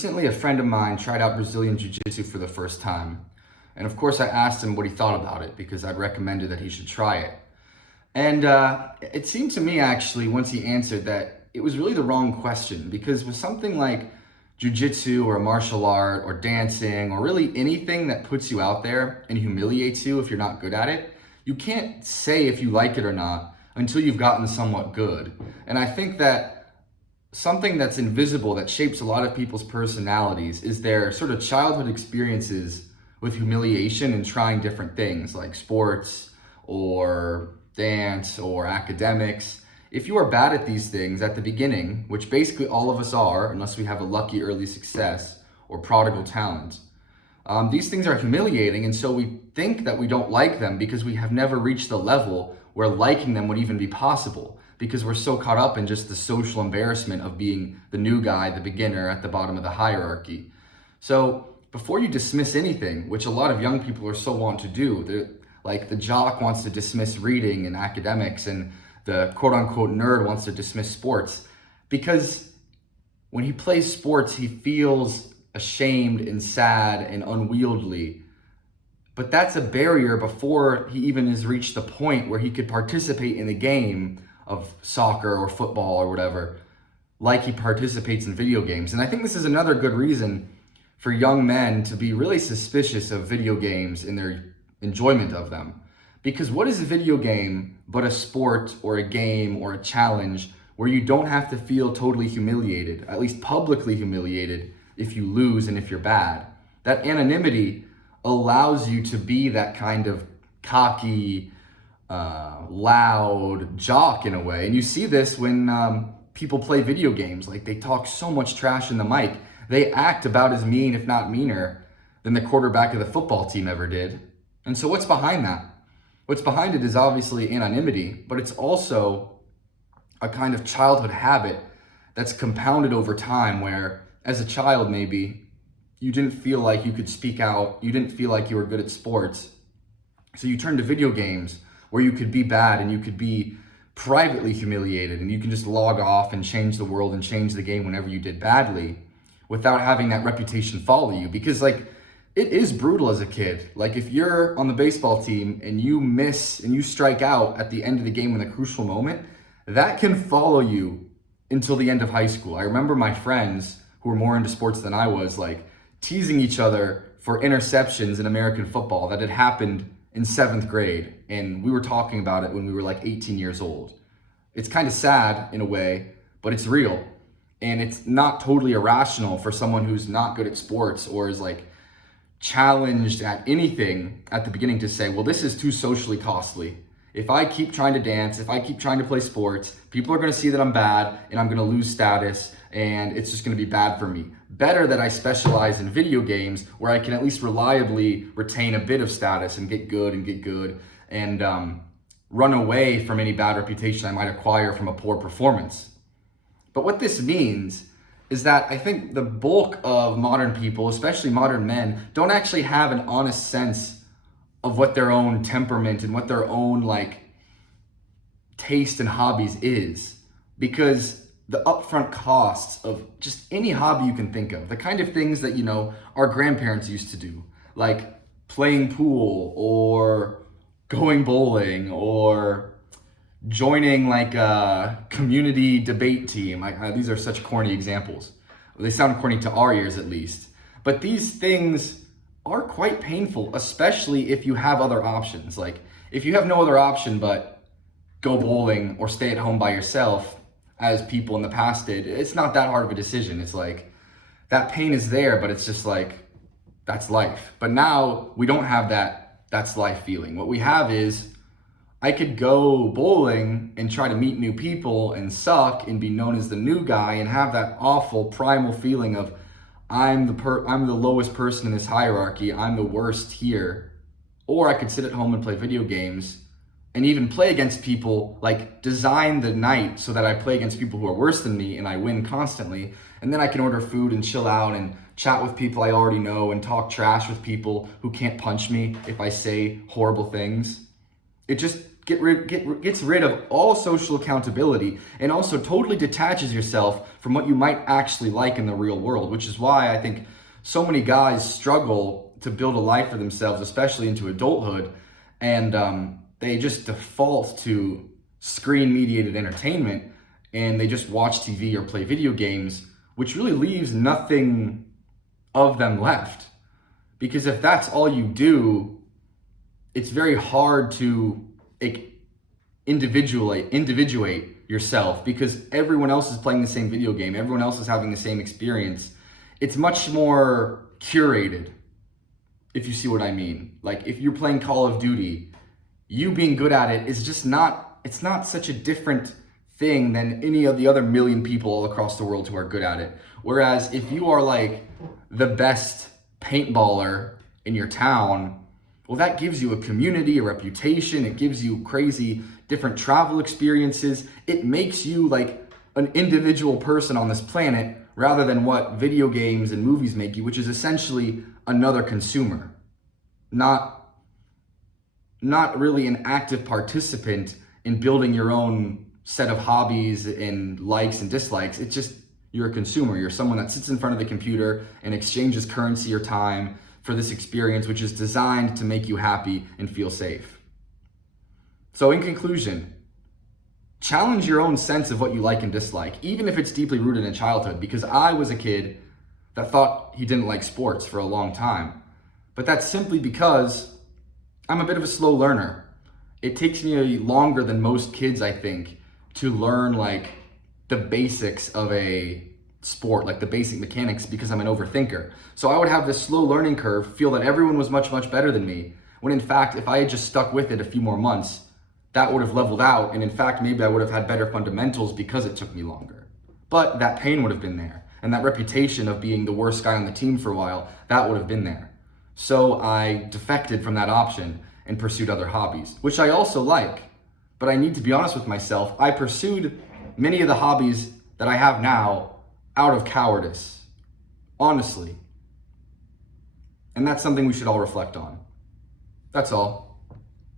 Recently, a friend of mine tried out Brazilian Jiu-Jitsu for the first time. And of course, I asked him what he thought about it because I'd recommended that he should try it. And it seemed to me, actually, once he answered, that it was really the wrong question, because with something like Jiu-Jitsu or martial art or dancing or really anything that puts you out there and humiliates you if you're not good at it, you can't say if you like it or not until you've gotten somewhat good. And I think that something that's invisible that shapes a lot of people's personalities is their sort of childhood experiences with humiliation and trying different things like sports or dance or academics. If you are bad at these things at the beginning, which basically all of us are, unless we have a lucky early success or prodigal talent, these things are humiliating, and so we think that we don't like them because we have never reached the level where liking them would even be possible, because we're so caught up in just the social embarrassment of being the new guy, the beginner at the bottom of the hierarchy. So before you dismiss anything, which a lot of young people are so wont to do, like the jock wants to dismiss reading and academics, and the quote unquote nerd wants to dismiss sports, because when he plays sports, he feels ashamed and sad and unwieldy. But that's a barrier before he even has reached the point where he could participate in the game of soccer or football or whatever, like he participates in video games. And I think this is another good reason for young men to be really suspicious of video games and their enjoyment of them. Because what is a video game but a sport or a game or a challenge where you don't have to feel totally humiliated, at least publicly humiliated, if you lose and if you're bad? That anonymity allows you to be that kind of cocky, loud jock in a way. And you see this when people play video games. Like, they talk so much trash in the mic. They act about as mean, if not meaner, than the quarterback of the football team ever did. And so what's behind that? What's behind it is obviously anonymity, but it's also a kind of childhood habit that's compounded over time, where as a child maybe you didn't feel like you could speak out, you didn't feel like you were good at sports, so you turned to video games where you could be bad and you could be privately humiliated, and you can just log off and change the world and change the game whenever you did badly without having that reputation follow you. Because it is brutal as a kid. Like, if you're on the baseball team and you miss and you strike out at the end of the game in a crucial moment, that can follow you until the end of high school. I remember my friends who were more into sports than I was, teasing each other for interceptions in American football that had happened in 7th grade. And we were talking about it when we were 18 years old. It's kind of sad in a way, but it's real. And it's not totally irrational for someone who's not good at sports or is challenged at anything at the beginning to say, well, this is too socially costly. If I keep trying to dance, if I keep trying to play sports, people are going to see that I'm bad and I'm going to lose status, and it's just going to be bad for me. Better that I specialize in video games where I can at least reliably retain a bit of status and get good and run away from any bad reputation I might acquire from a poor performance. But what this means is that I think the bulk of modern people, especially modern men, don't actually have an honest sense of what their own temperament and what their own taste and hobbies is. Because the upfront costs of just any hobby you can think of, the kind of things that, our grandparents used to do, like playing pool or going bowling or joining a community debate team. These are such corny examples. They sound corny to our ears at least. But these things are quite painful, especially if you have other options. If you have no other option but go bowling or stay at home by yourself, as people in the past did, it's not that hard of a decision. It's that pain is there, but it's just that's life. But now we don't have that's life feeling. What we have is, I could go bowling and try to meet new people and suck and be known as the new guy and have that awful primal feeling of I'm the lowest person in this hierarchy, I'm the worst here. Or I could sit at home and play video games and even play against people, design the night so that I play against people who are worse than me and I win constantly. And then I can order food and chill out and chat with people I already know and talk trash with people who can't punch me if I say horrible things. It just gets rid of all social accountability and also totally detaches yourself from what you might actually like in the real world, which is why I think so many guys struggle to build a life for themselves, especially into adulthood, and they just default to screen-mediated entertainment, and they just watch TV or play video games, which really leaves nothing of them left. Because if that's all you do, it's very hard to individuate yourself, because everyone else is playing the same video game, everyone else is having the same experience. It's much more curated, if you see what I mean. Like if you're playing Call of Duty, you being good at it is just it's not such a different thing than any of the other million people all across the world who are good at it. Whereas if you are like the best paintballer in your town, well, that gives you a community, a reputation, it gives you crazy different travel experiences. It makes you like an individual person on this planet rather than what video games and movies make you, which is essentially another consumer. Not really an active participant in building your own set of hobbies and likes and dislikes. It's just you're a consumer. You're someone that sits in front of the computer and exchanges currency or time for this experience, which is designed to make you happy and feel safe. So in conclusion, challenge your own sense of what you like and dislike, even if it's deeply rooted in childhood, because I was a kid that thought he didn't like sports for a long time. But that's simply because I'm a bit of a slow learner. It takes me longer than most kids, I think, to learn like the basics of a sport, like the basic mechanics, because I'm an overthinker. So I would have this slow learning curve, feel that everyone was much, much better than me, when in fact, if I had just stuck with it a few more months, that would have leveled out. And in fact, maybe I would have had better fundamentals because it took me longer. But that pain would have been there. And that reputation of being the worst guy on the team for a while, that would have been there. So I defected from that option and pursued other hobbies, which I also like. But I need to be honest with myself. I pursued many of the hobbies that I have now out of cowardice, honestly. And that's something we should all reflect on. That's all.